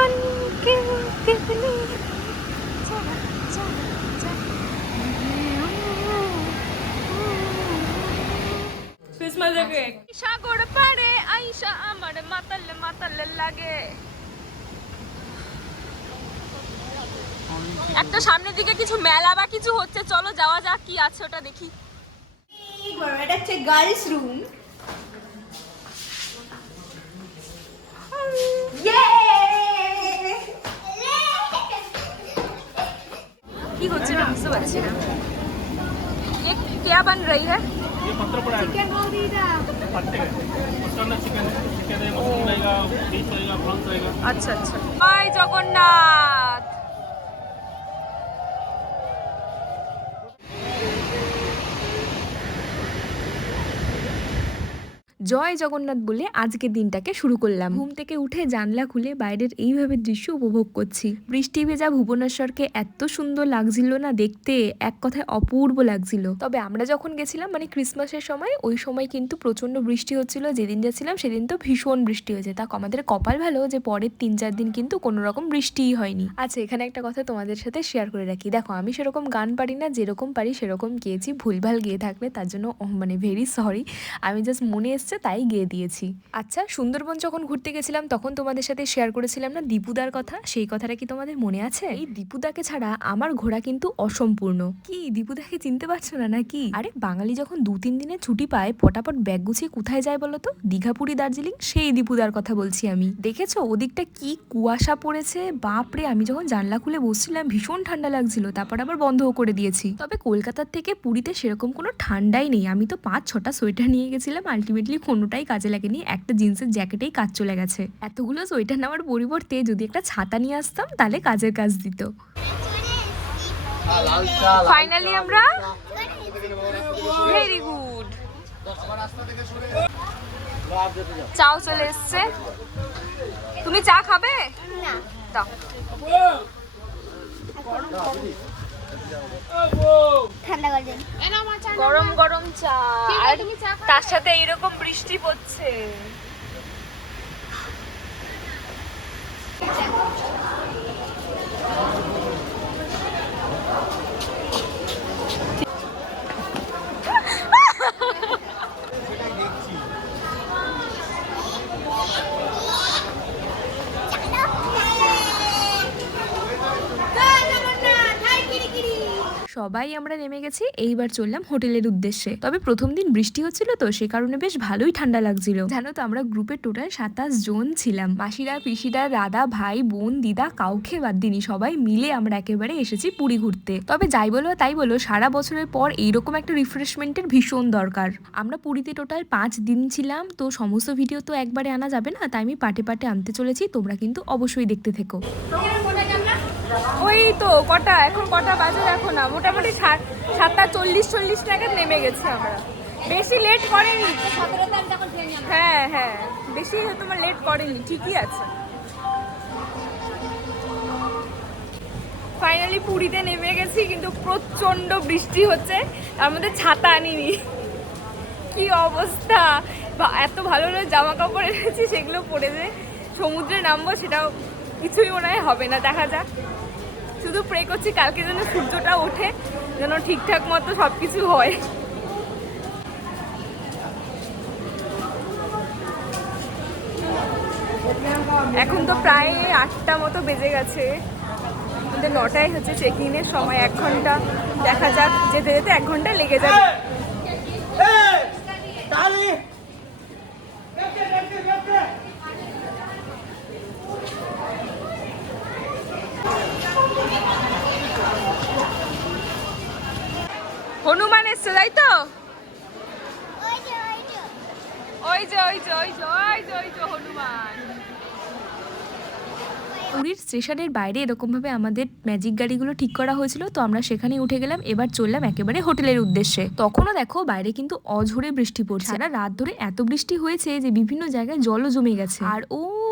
बन के तितली ক্রিসমাস আগে সাগর পাড়ে আইসা আমার মাতাল মাতাল লাগে। একটা সামনের দিকে কিছু মেলা বা কিছু হচ্ছে, চলো যাওয়া যাক, কি আছে ওটা দেখি। এটা হচ্ছে গার্লস রুম। কি হচ্ছে না বুঝতে পারছি না। ये क्या बन रही है? ये पत्थर पड़ा है চিকেন বল দিদা। पत्ते का उसका अंदर चिकन है मशरूम रहेगा बीफ रहेगा प्रॉन्स रहेगा। আচ্ছা আচ্ছা, জয় জগন্নাথ। জয় জগন্নাথ বলে আজকের দিনটাকে শুরু করলাম। ঘুম থেকে উঠে জানলা খুলে বাইরের এইভাবে দৃশ্য উপভোগ করছি। বৃষ্টি ভেজা ভুবনেশ্বরকে এত সুন্দর লাগছিল না দেখতে, এক কথায় অপূর্ব লাগছিল। তবে আমরা যখন গেছিলাম মানে ক্রিসমাসের সময়, ওই সময় কিন্তু প্রচন্ড বৃষ্টি হচ্ছিল। যেদিন যাচ্ছিলাম সেদিন তো ভীষণ বৃষ্টি হয়েছে। তা আমাদের কপাল ভালো যে পরের 3-4 দিন কিন্তু কোনো রকম বৃষ্টিই হয়নি। আচ্ছা, এখানে একটা কথা তোমাদের সাথে শেয়ার করে রাখি। দেখো, আমি সেরকম গান পারি না, যেরকম পারি সেরকম গেয়েছি। ভুলভাল গিয়ে থাকলে তার জন্য মানে ভেরি সরি। আমি জাস্ট মনে এসছে তাই গিয়ে দিয়েছি। আচ্ছা, সুন্দরবন যখন ঘুরতে গেছিলাম তখন তোমাদের সাথে শেয়ার করেছিলাম না দীপুদার কথা, সেই কথাটা কি তোমাদের মনে আছে? এই দীপুদাকে ছাড়া আমার ঘোরা কিন্তু অসম্পূর্ণ। কি দীপুদাকে চিনতে পারছো না নাকি? আরে বাঙালি যখন 2-3 দিনের ছুটি পায় পটাপট ব্যাগ গুছিয়ে কোথায় যায় বলো তো? দীঘা, পুরী, দার্জিলিং, সেই দীপুদার কথা বলছি আমি। দেখেছো ওদিকটা কি কুয়াশা পড়েছে, বাপরে! আমি যখন জানলা খুলে বসছিলাম ভীষণ ঠান্ডা লাগছিল, তারপর আবার বন্ধও করে দিয়েছি। তবে কলকাতার থেকে পুরীতে সেরকম কোনো ঠান্ডাই নেই। আমি তো 5-6টা সোয়েটার নিয়ে গেছিলাম, আলটিমেটলি কোনোটাই কাজে লাগেনি। একটা জিন্সের জ্যাকেটেই কাজ চলে গেছে। এতগুলো সোয়েটার নেওয়ার পরিবর্তে যদি একটা ছাতা নিয়ে আসতাম তাহলে কাজের কাজ দিত। ফাইনালি আমরা ভেরি গুড চাও চলে এসছে। তুমি চা খাবে? না দাও। ঠান্ডা করে দিন। গরম গরম চা, আর তার সাথে এইরকম বৃষ্টি পড়ছে। সবাই আমরা নেমে গেছি, এইবার চললাম হোটেলের উদ্দেশ্যে। তবে প্রথম দিন বৃষ্টি হচ্ছিল তো সে কারণে বেশ ভালোই ঠান্ডা লাগছিল। জানো তো আমরা গ্রুপে টোটাল 27 জন ছিলাম। মাসিরা, পিসিরা, দাদা, ভাই, বোন, দিদা কাউকে বাদ দিনি, সবাই মিলে আমরা একেবারে এসেছি পুরী ঘুরতে। তবে যাই বলো তাই বলো, সারা বছরের পর এইরকম একটা রিফ্রেশমেন্টের ভীষণ দরকার। আমরা পুরীতে টোটাল 5 দিন ছিলাম, তো সমস্ত ভিডিও তো একবারে আনা যাবে না, তাই আমি পাটে পাটে আনতে চলেছি। তোমরা কিন্তু অবশ্যই দেখতে থেকো। ওই তো কটা এখন, কটা বাজে দেখো না, মোটামুটি 7:40 নাগাদ নেমে গেছি আমরা। বেশি লেট করেনি। হ্যাঁ হ্যাঁ, বেশি তোমার লেট করেনি, ঠিকই আছে। ফাইনালি পুরীতে নেমে গেছি, কিন্তু প্রচন্ড বৃষ্টি হচ্ছে, তার মধ্যে ছাতা আনিনি। কি অবস্থা! এত ভালো ভালো জামা কাপড় এনেছি, সেগুলো পরে যে সমুদ্রে নামবো সেটাও কিছুই মনে হয় হবে না, দেখা যাক। শুধু প্রে করছি কালকে যেন সূর্যটা ওঠে, যেন ঠিকঠাক মতো সব কিছু হয়। এখন তো প্রায় 8টা মতো বেজে গেছে, আমাদের 9টায় হচ্ছে চেক ইনের সময়। 1 ঘন্টা, দেখা যাক, যেতে যেতে 1 ঘন্টা লেগে যাবে। হনুমান এসছে তাই তো? ওই যে হনুমান। পুরীর স্টেশনের বাইরে এরকমভাবে আমাদের ম্যাজিক গাড়িগুলো ঠিক করা হয়েছিল, তো আমরা সেখানে উঠে গেলাম। এবার চললাম একেবারে হোটেলের উদ্দেশ্যে। তখনও দেখো বাইরে কিন্তু অঝোরে বৃষ্টি পড়ছে। রাত ধরে এত বৃষ্টি হয়েছে যে বিভিন্ন জায়গায় জলও জমে গেছে। আর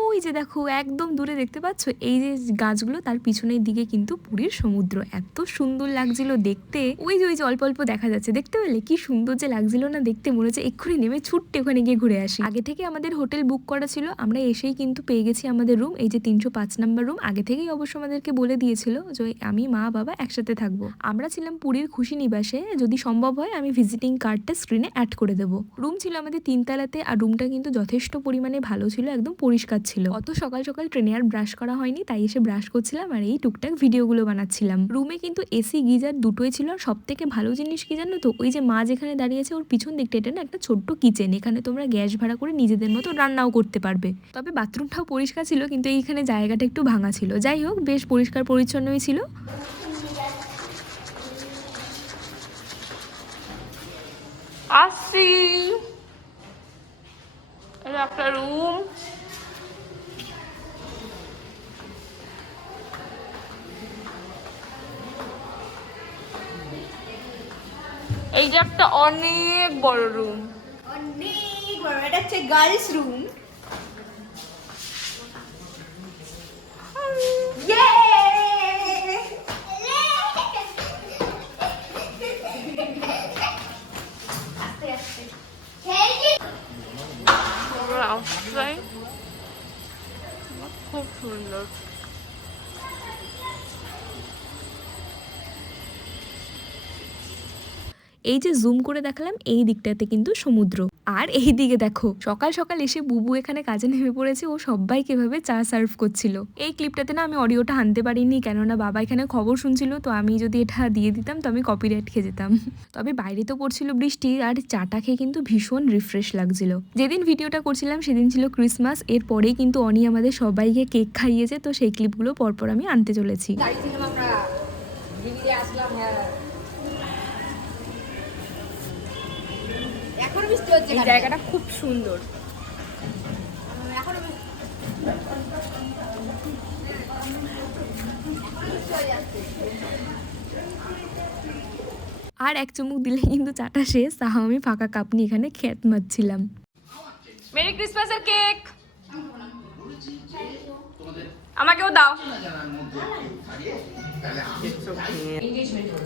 ওই যে দেখো একদম দূরে দেখতে পাচ্ছ এই যে গাছগুলো, তার পিছনের দিকে কিন্তু পুরীর সমুদ্র। এত সুন্দর লাগছিল দেখতে। ওই যে অল্প অল্প দেখা যাচ্ছে, দেখতে পেলে কি সুন্দর যে লাগছিল না দেখতে, মনে হচ্ছে এক্ষুনি নেমে ছুটতে ওখানে গিয়ে ঘুরে আসি। আগে থেকে আমাদের হোটেল বুক করা ছিল, আমরা এসেই কিন্তু পেয়ে গেছি আমাদের রুম। এই যে 305 নম্বর রুম। আগে থেকেই অবশ্য আমাদেরকে বলে দিয়েছিল যে আমি মা বাবা একসাথে থাকবো। আমরা ছিলাম পুরীর খুশি নিবাসে। যদি সম্ভব হয় আমি ভিজিটিং কার্ডটা স্ক্রিনে অ্যাড করে দেবো। রুম ছিল আমাদের 3 তলাতে, আর রুমটা কিন্তু যথেষ্ট পরিমাণে ভালো ছিল, একদম পরিষ্কার ছিল। অত সকাল সকাল ট্রেনে আর ব্রাশ করা হয়নি, তাই এসে ব্রাশ করছিলাম আর এই টুকটাক ভিডিওগুলো বানাচ্ছিলাম। রুমে কিন্তু এসি গিজার দুটোই ছিল। আর সব থেকে ভালো জিনিস কি জানো তো, ওই যে মা যেখানে দাঁড়িয়েছে ওর পিছন দিকটা এটা না একটা ছোট্ট কিচেন, এখানে তোমরা গ্যাস ভাড়া করে নিজেদের মতো রান্নাও করতে পারবে। তবে বাথরুমটাও পরিষ্কার ছিল, কিন্তু এইখানে জায়গাটা একটু ভাঙা ছিল। যাই হোক, বেশ পরিষ্কার পরিচ্ছন্নই ছিল। আসছি, এটা একটা রুম। এই যে একটা অনেক বড় রুম। অনেক বড়, এটা হচ্ছে গার্লস রুম। আউটসাইড খুব সুন্দর। এই যে জুম করে দেখালাম, এই দিকটাতে কিন্তু সমুদ্র। আর এই দিকে দেখো সকাল সকাল এসে বুবু এখানে কাজে নেমে পড়েছে, ও সবাইকে এভাবে চা সার্ভ করছিল। এই ক্লিপটাতে না আমি অডিওটা আনতে পারিনি, কেননা বাবা এখানে খবর শুনছিল, তো আমি যদি এটা দিয়ে দিতাম তো আমি কপিরাইট খেয়ে যেতাম। তবে বাইরে তো পড়ছিল বৃষ্টি, আর চাটা খেয়ে কিন্তু ভীষণ রিফ্রেশ লাগছিল। যেদিন ভিডিওটা করছিলাম সেদিন ছিল ক্রিসমাস। এরপরেই কিন্তু অনি আমাদের সবাইকে কেক খাইয়েছে, তো সেই ক্লিপগুলো পরপর আমি আনতে চলেছি। এখন বৃষ্টি হচ্ছে, এই জায়গাটা খুব সুন্দর। আর এক চুমুক দিলে কিন্তু চাটা শেষ, তাও আমি ফাঁকা কাপ নিয়ে এখানে খ্যাত মারছিলাম। মেরি ক্রিসমাসের কেক আমাকেও দাও।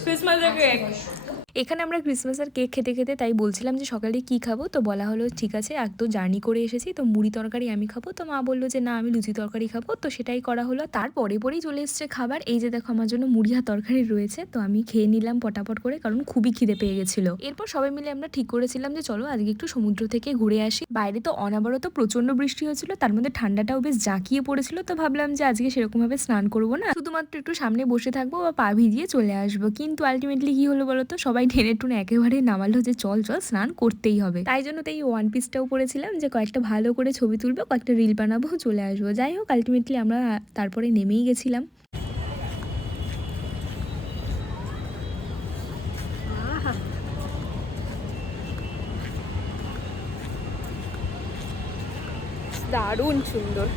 ক্রিসমাসের কেক। এখানে আমরা ক্রিসমাসের কেক খেতে খেতে তাই বলছিলাম যে সকালে কি খাবো, তো বলা হলো ঠিক আছে, এক তো জার্নি করে এসেছি, তো মুড়ি তরকারি আমি খাবো। তো মা বললো যে না আমি লুচি তরকারি খাবো, তো সেটাই করা হলো। তারপরে পরেই চলে এসছে খাবার। এই যে দেখো আমার জন্য মুড়ি আর তরকারি রয়েছে, তো আমি খেয়ে নিলাম পটাপট করে, কারণ খুবই খিদে পেয়ে গেছিল। এরপর সবাই মিলে আমরা ঠিক করেছিলাম যে চলো আজকে একটু সমুদ্র থেকে ঘুরে আসি। বাইরে তো অনাবরত প্রচন্ড বৃষ্টি হচ্ছিল, তার মধ্যে ঠান্ডাটাও বেশ জাঁকিয়ে পড়েছিল, তো ভাবলাম যে আজকে সেরকম ভাবে স্নান করবো না, শুধুমাত্র একটু সামনে বসে থাকবো বা পা ভিজিয়ে চলে আসবো। কিন্তু আলটিমেটলি কি হলো বলতো, সবাই টেনে টুনে একেবারে নামালো যে চল চল স্নান করতেই হবে। তাই জন্য তো এই ওয়ান পিসটাও পরেছিলাম যে কয়েকটা ভালো করে ছবি তুলবো, কয়েকটা রিল বানাবো, চলে আসবো। যাই হোক আলটিমেটলি আমরা তারপরে নেমেই গেছিলাম। দারুণ সুন্দর,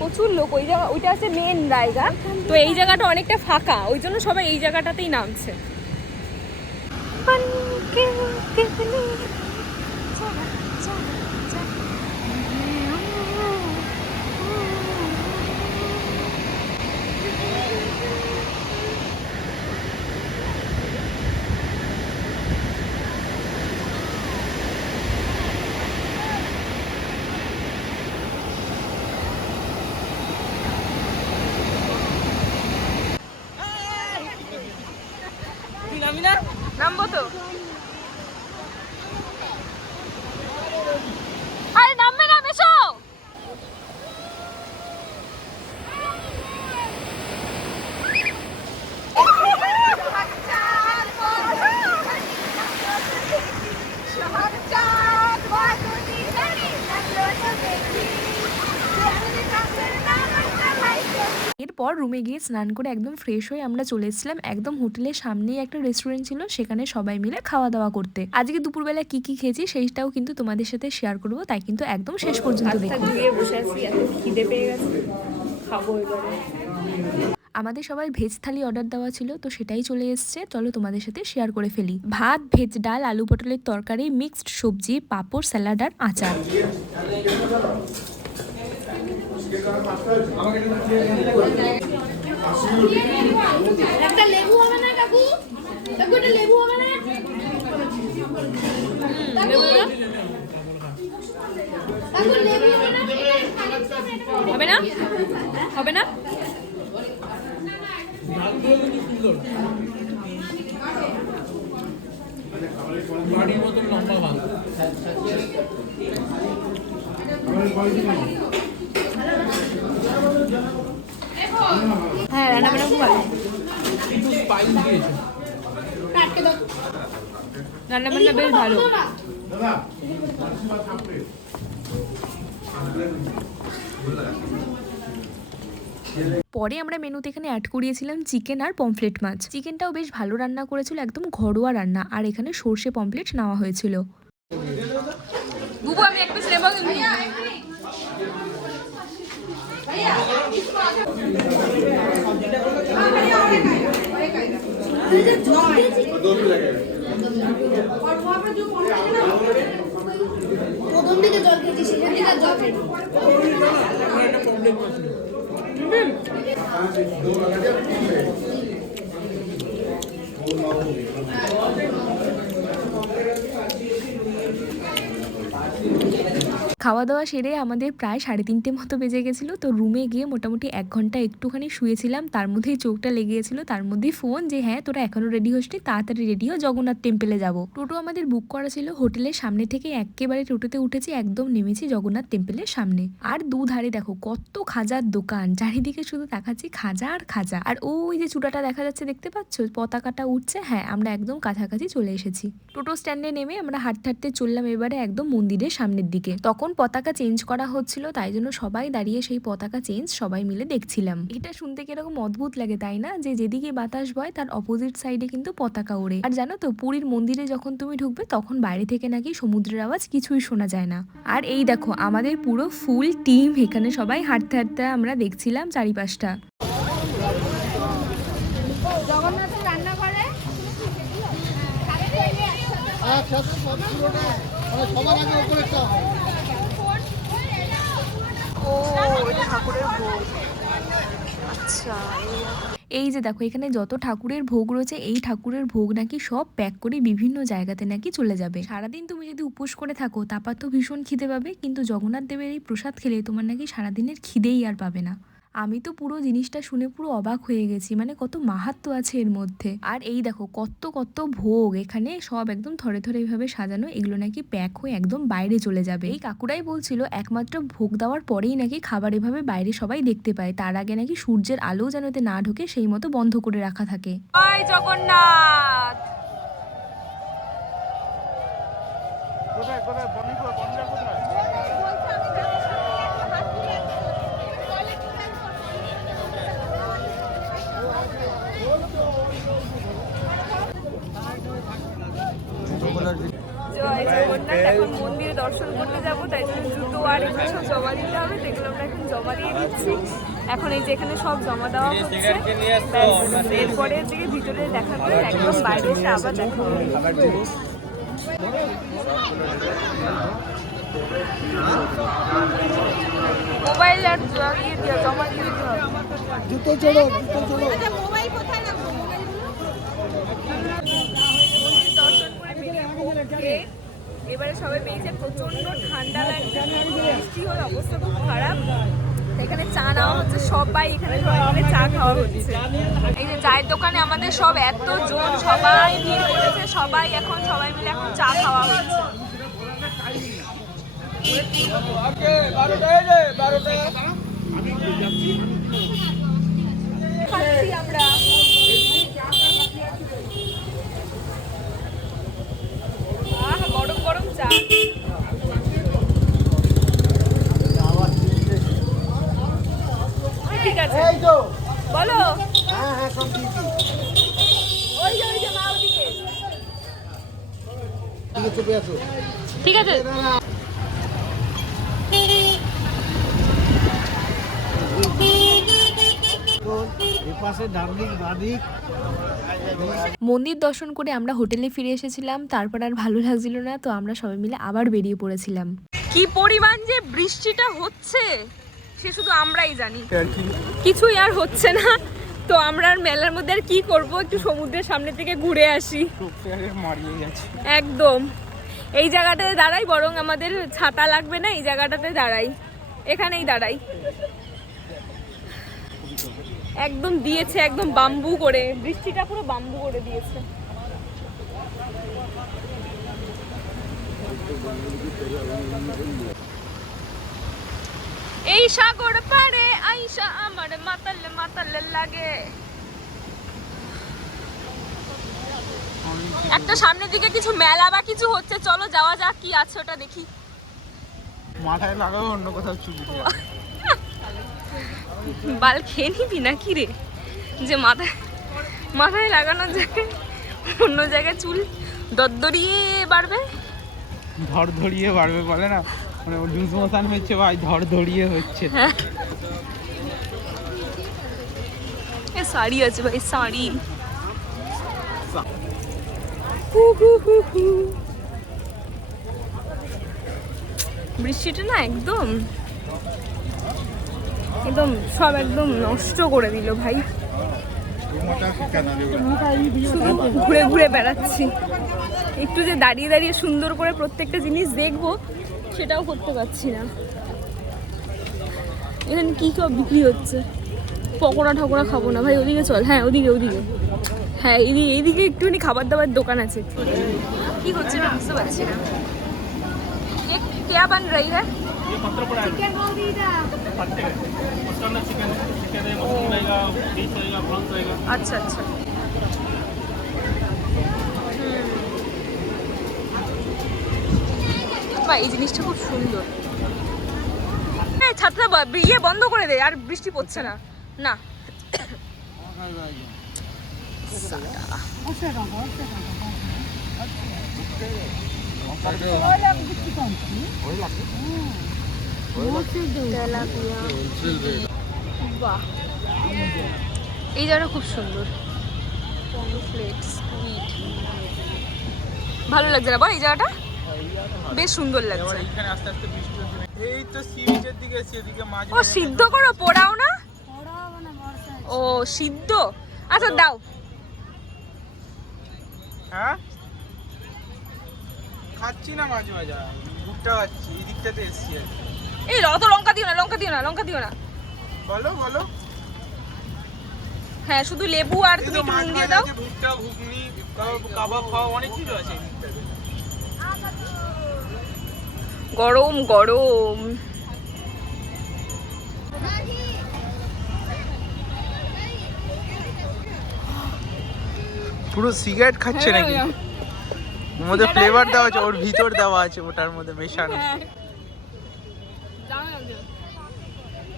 প্রচুর লোক। ওই জায়গা, ওইটা হচ্ছে মেন জায়গা, তো এই জায়গাটা অনেকটা ফাঁকা, ওই জন্য সবাই এই জায়গাটাতেই নামছে। নামি না, নামবো তো। আরে নামবে না, বেশো। এরপর রুমে গিয়ে স্নান করে একদম ফ্রেশ হয়ে আমরা চলে এসেছিলাম একদম হোটেলের সামনেই একটা রেস্টুরেন্ট ছিল, সেখানে সবাই মিলে খাওয়া দাওয়া করতে। আজকে দুপুরবেলা কি কি খেয়েছি সেইটাও কিন্তু তোমাদের সাথে শেয়ার করবো, তাই কিন্তু একদম শেষ পর্যন্ত দেখো। বসে আছি, এত খিদে পেয়ে গেছে, খাবো এবারে। আমাদের সবার ভেজ থালি অর্ডার দেওয়া ছিল, তো সেটাই চলে এসছে। চলো তোমাদের সাথে শেয়ার করে ফেলি। ভাত, ভেজ ডাল, আলু পটলের তরকারি, মিক্সড সবজি, পাঁপড়, স্যালাড আর আচার। একটা লেবু হবে না কাকু? কাকু একটা লেবু হবে না? কাকু লেবু হবে না? হবে না? হবে না? বাড়ির মতন লম্বা ভাত। হ্যাঁ, রান্না বান্না খুব ভালো। একটু স্পাইস দিয়েছে। কাটকে দাও। রান্না বান্না বেশ ভালো। পরে আমরা মেনুতে এখানে অ্যাড করিয়েছিলাম চিকেন আর পমফ্লেট মাছ। চিকেনটাও বেশ ভালো রান্না করেছিল, একদম ঘরোয়া রান্না। আর এখানে সর্ষে পমফ্লেট নেওয়া হয়েছিল। বুবু আমি এক পিস নেবো কিন্তু। প্রথম দিকে জল খেয়েছি, সেখান থেকে আর জল খেয়েছি। খাওয়া দাওয়া সেরে আমাদের প্রায় 3:30 মতো বেজে গেছিলো। তো রুমে গিয়ে মোটামুটি 1 ঘন্টা একটুখানি শুয়েছিলাম। তার মধ্যেই চোখটা লেগে গেছিলো, তার মধ্যেই ফোন যে হ্যাঁ তোরা এখনো রেডি হসনি, তাড়াতাড়ি রেডি হ, জগন্নাথ টেম্পেলে যাব। টোটো আমাদের বুক করা ছিল হোটেলের সামনে থেকে। একেবারে টোটোতে উঠেছি, একদম নেমেছি জগন্নাথ টেম্পেলের সামনে। আর দুধারে দেখো কত খাজার দোকান, চারিদিকে শুধু দেখাচ্ছি খাজা আর খাজা। আর ওই যে চূড়াটা দেখা যাচ্ছে, দেখতে পাচ্ছ পতাকাটা উঠছে, হ্যাঁ আমরা একদম কাছাকাছি চলে এসেছি। টোটো স্ট্যান্ডে নেমে আমরা হাঁটতে হাঁটতে চললাম এবারে একদম মন্দিরের সামনের দিকে। তখন পতাকা চেঞ্জ করা হচ্ছিল, তাই জন্য সবাই দাঁড়িয়ে সেই পতাকা চেঞ্জ সবাই মিলে দেখছিলাম। এটা শুনতে কিরকম অদ্ভুত লাগে তাই না, যে যেদিকে বাতাস বয় তার অপোজিট সাইডে কিন্তু পতাকা ওড়ে। আর জানো তো পুরীর মন্দিরে যখন তুমি ঢুকবে তখন বাইরে থেকে নাকি সমুদ্রের আওয়াজ কিছুই শোনা যায় না। আর এই দেখো আমাদের পুরো ফুল টিম এখানে সবাই হাঁটতে হাঁটতে আমরা দেখছিলাম চারিপাশটা। জগন্নাথের রান্না করে সবার আগে উপরে এই যে দেখো এখানে যত ঠাকুরের ভোগ রয়েছে, এই ঠাকুরের ভোগ নাকি সব প্যাক করে বিভিন্ন জায়গাতে নাকি চলে যাবে। সারাদিন তুমি যদি উপোস করে থাকো তারপর তো ভীষণ খিদে পাবে, কিন্তু জগন্নাথ দেবের এই প্রসাদ খেলে তোমার নাকি সারাদিনের খিদেই আর পাবে না। আমি তো পুরো জিনিসটা শুনে পুরো অবাক হয়ে গেছি, মানে কত মাহাত্ম্য আছে এর মধ্যে। আর এই দেখো কত কত ভোগ এখানে সব একদম থরে থরে এইভাবে সাজানো, এগুলো নাকি প্যাক হয়ে একদম বাইরে চলে যাবে। এই কাকুরাই বলছিল একমাত্র ভোগ দেওয়ার পরেই নাকি খাবার এভাবে বাইরে সবাই দেখতে পায়, তার আগে নাকি সূর্যের আলো যেন এতে না ঢোকে সেই মতো বন্ধ করে রাখা থাকে। জয় জগন্নাথ। জয় জগন্নাথ। এখন মন্দিরে দর্শন করতে যাবো, তাই জন্য জুতো আর এগুলো সব জমা দিতে হবে, যেগুলো আমরা এখন জমা দিয়ে দিচ্ছি। এখন এই যে এখানে সব জমা দেওয়া হচ্ছে, ব্যাস এরপরে দিকে ভিতরে দেখা করে একদম বাইরে এসে আবার দেখা হবে। মোবাইল আর ইয়ে দিয়ে জমা দিয়ে দিতে হবে। জুতো চলো, জুতো চলো। মোবাইল কোথায় রাখবো? দর্শন করে বেরিয়ে এবারে সবাই বেরিয়েছে, প্রচন্ড ঠান্ডা লাগছে, বৃষ্টি হয়ে অবস্থা খুব খারাপ। এখানে চা নেওয়া হচ্ছে, সবাই এখানে সবাই মিলে চা খাওয়া হচ্ছে। এই যে চায়ের দোকানে আমাদের সব এত জন সবাই ভিড় করেছে, সবাই এখন সবাই মিলে এখন চা খাওয়া হচ্ছে। খাচ্ছি আমরা। গরম গরম চা। ঠিক আছে বলো। ওই যে মা ওদিকে। ঠিক আছে। পাশে ডান দিক বাঁ দিক। মন্দির দর্শন করে আমরা হোটেলে ফিরে এসেছিলাম, তারপর আর ভালো লাগছিল না, তো আমরা সবাই মিলে আবার বেরিয়ে পড়েছিলাম। কি পরিমাণ যে বৃষ্টিটা হচ্ছে সে শুধু আমরাই জানি, কিছুই আর হচ্ছে না। তো আমরা আর মেলার মধ্যে আর কি করব, একটু সমুদ্রের সামনে থেকে ঘুরে আসি। একদম এই জায়গাটাতে দাঁড়াই, বরং আমাদের ছাতা লাগবে না, এই জায়গাটাতে দাঁড়াই, এখানেই দাঁড়াই। একদম দিয়েছে একদম বাম্বু করে, বৃষ্টিটা পুরো বাম্বু করে দিয়েছে। এই সাগর পাড়ে আইসা আমার মাতাল মাতাল লাগে। একটা সামনের দিকে কিছু মেলা বা কিছু হচ্ছে, চলো যাওয়া যাক, কি আছে ওটা দেখি। মাথায় লাগাবো অন্য কোথাও চুল। বাল খেয়ে নিবি না কি রে, যে মাথায় লাগানোর জায়গায় অন্য জায়গায় চুল দরদরিয়ে বাড়বে। ধড়ধড়িয়ে বাড়বে বলে না, মানে লুজ মোশন হচ্ছে ভাই, ধড়ধড়িয়ে হচ্ছে। এ শাড়ি আছে ভাই, শাড়ি। বৃষ্টিটা না একদম একদম সব একদম নষ্ট করে দিল ভাই। ঘুরে ঘুরে বেড়াচ্ছি, একটু যে দাঁড়িয়ে দাঁড়িয়ে সুন্দর করে প্রত্যেকটা জিনিস দেখবো সেটাও করতে পারছি না। এখানে কি সব বিক্রি হচ্ছে, পকোড়া ঠকোড়া খাবো না ভাই, ওদিকে চল। হ্যাঁ ওদিকে ওদিকে, হ্যাঁ এইদিকে একটুখানি খাবার দাবার দোকান আছে। কি হচ্ছে না বুঝতে পারছি না। क्या बन रही है? ये पत्थर पड़ा है पत्ते का उसका अंदर चिकन चिकन है, मशरूम रहेगा, फिश रहेगा, प्रॉन्स रहेगा। अच्छा अच्छा। বাহ, এই জিনিসটা খুব সুন্দর। ছাত্রা ইয়ে বন্ধ করে দে, আর বৃষ্টি পড়ছে না। না বাহ, এই জায়গাটা খুব সুন্দর। ভালো লাগছে না বল, এই জায়গাটা বেশ সুন্দর লাগছে। এখানে আস্তে আস্তে বৃষ্টি হচ্ছে। এই তো সি বিচের দিকে, সেদিকে মাছ। ও সিদ্ধ করো, পোড়াও না? ও সিদ্ধ, আচ্ছা দাও। হ্যাঁ খাচ্ছি না মাছ ভাজা, ভুট্টা খাচ্ছি, এই দিকটাতে এসছি আর কি। এই অত লঙ্কা দিও না, লঙ্কা দিও না, লঙ্কা দিও না। বলো বলো। হ্যাঁ শুধু লেবু আর তুমি একটু নুন দিয়ে দাও। ভুট্টা, ঘুগনি, কাবাব খাওয়া অনেক কিছু আছে এই দিকটাতে। গরম গরম। পুরো সিগারেট খাচ্ছে নাকি? ওর মধ্যে ফ্লেভার দেওয়া আছে, ওর ভিতর দেওয়া আছে, ওটার মধ্যে মেশানো।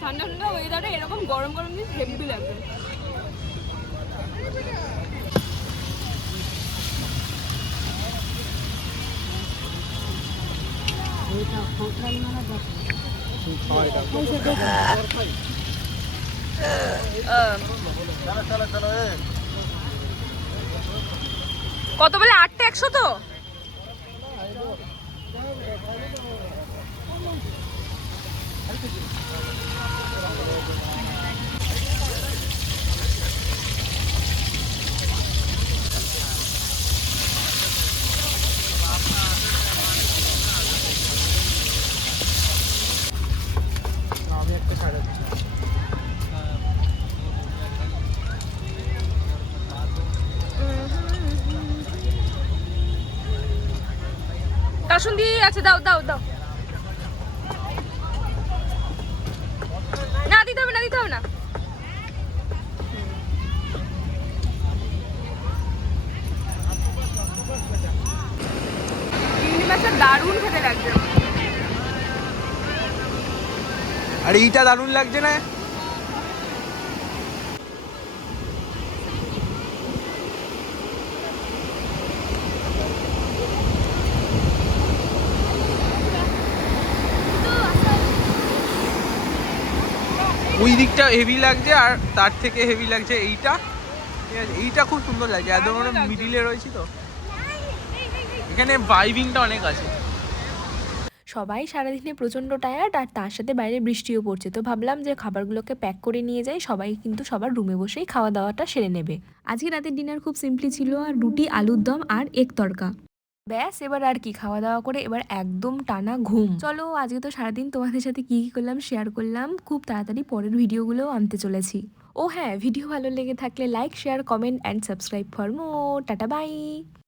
ঠান্ডা ঠান্ডা ওয়েদারে এরকম গরম গরম জিনিস হেভি লাগবে। কত বলে? 8টা 100 তো? আমি একটা সাজাচ্ছি। কাসুন্দি আছে, দাও দাও দাও। না দিতে হবে না, দিতে হবে না। চিংড়ি মাছটা দারুণ খেতে লাগছে। আর এইটা দারুণ লাগছে না? ওই দিকটা হেভি লাগছে, আর তার থেকে হেভি লাগছে এইটা। ঠিক আছে, এইটা খুব সুন্দর লাগছে, একদম আমরা মিডিলে রয়েছি তো, এখানে ভাইবিংটা অনেক আছে। সবাই সারাদিনে প্রচণ্ড টায়ার্ড, আর তার সাথে বাইরে বৃষ্টিও পড়ছে, তো ভাবলাম যে খাবারগুলোকে প্যাক করে নিয়ে যাই, সবাই কিন্তু সবার রুমে বসেই খাওয়া দাওয়াটা সেরে নেবে। আজকে রাতের ডিনার খুব সিম্পলি ছিল, আর রুটি, আলুর দম আর এগ তড়কা। ব্যাস, এবার আর কি, খাওয়া দাওয়া করে এবার একদম টানা ঘুম। চলো, আজকে তো সারাদিন তোমাদের সাথে কি করলাম শেয়ার করলাম, খুব তাড়াতাড়ি পরের ভিডিওগুলোও আনতে চলেছি। ও হ্যাঁ, ভিডিও ভালো লেগে থাকলে like, share, comment and subscribe for more. Tata, by.